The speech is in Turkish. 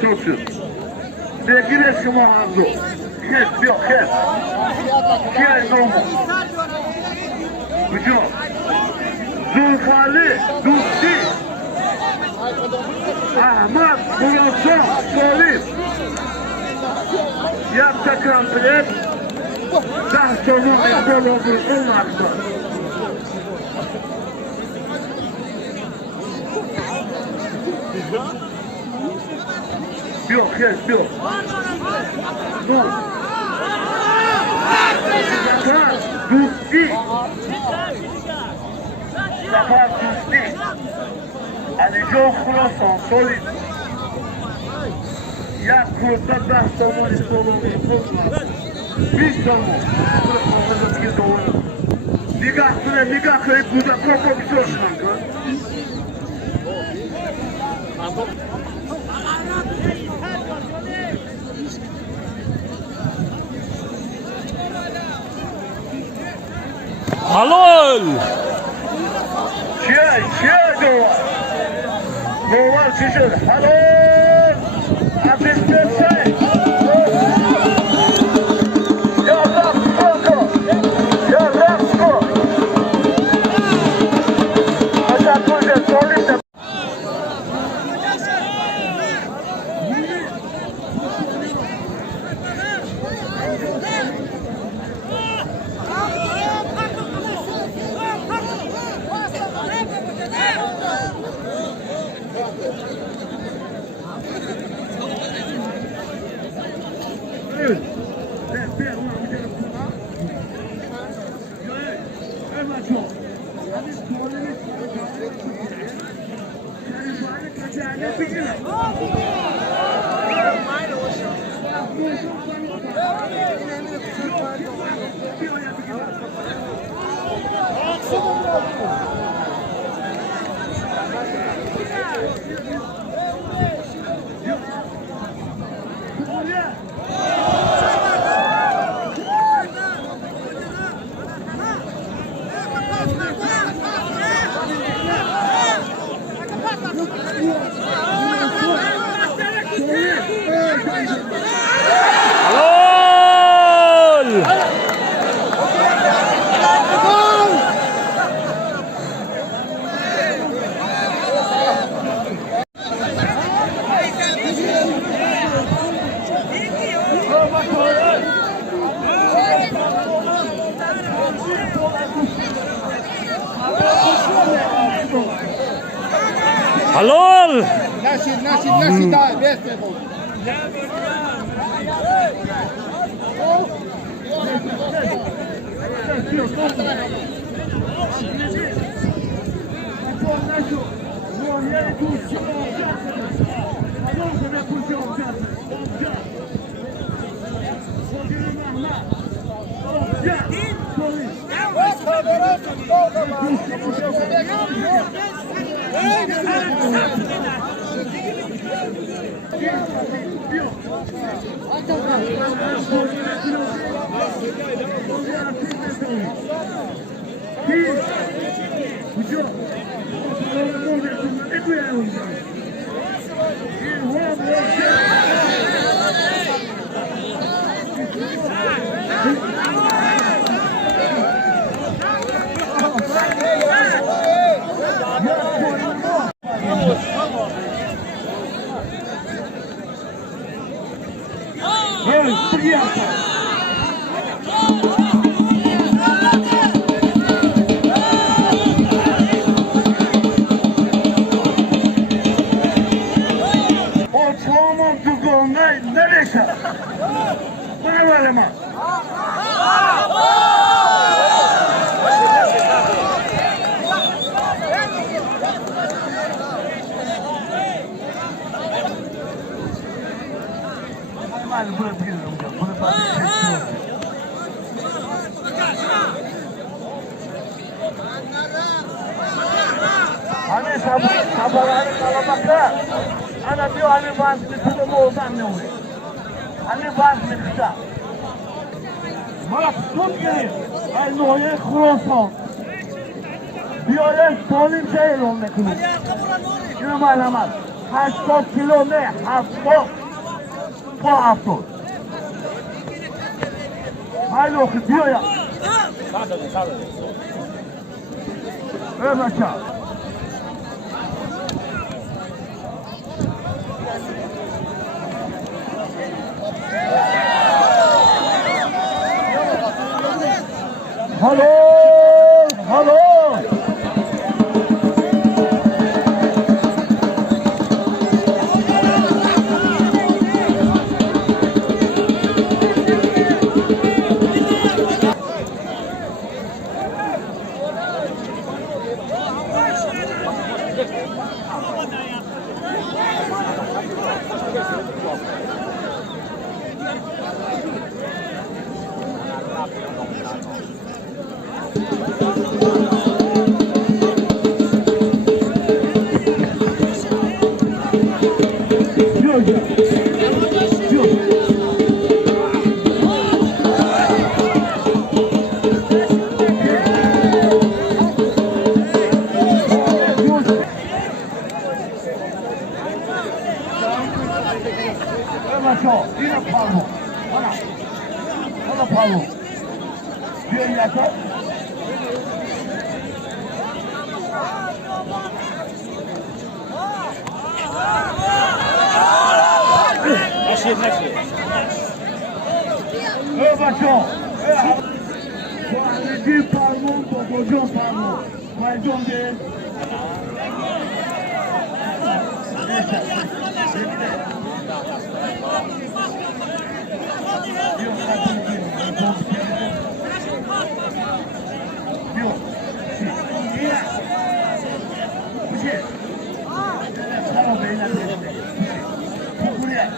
Słuchaj. Nie gires como ando. Kes, yok, kes. Kes nomu. Ucu. Zulfali, Dusti. Ahmad, Muratson, Solif. Yapta kramplet. Daha sonu ekol olur, olmazsa. Yok, kes, yok. No. Zakar, Dusti. Zakar, Dusti. Alijon Kulason, Solif. Ya kurda daha sonu ekol olur, olmazsa. Bir sonu. Nigah kayıp burada kopa bir şey olsun. Halol! Şey doğar. Doğar çişir. Halol! Aziz Bey. Halol! Nasi, daj, bierz bo. Evet, bir yaptı. O çoğumun tuğduğunda neresi? Bana böyle mi? Hadi bunu biliyorum. Bunu ben seçiyorum. Hani sabahları kalamakta. Ana diyor hani vazgeçti de oldan ne oluyor? Hani vazgeçti. Bak tut geri. Ay noye kroson. Diyorlar solim şey olmak için. Yine malamat. 80 kilo ne? 80. Bu hafta. Haydi oku diyor ya. Evet aşağı. Halo, halo. Yine parmak. Bana parmak. Diyor yata. Evet başo. Kualiti parmak, bobojon parmak. Kualjon değil. Buraya.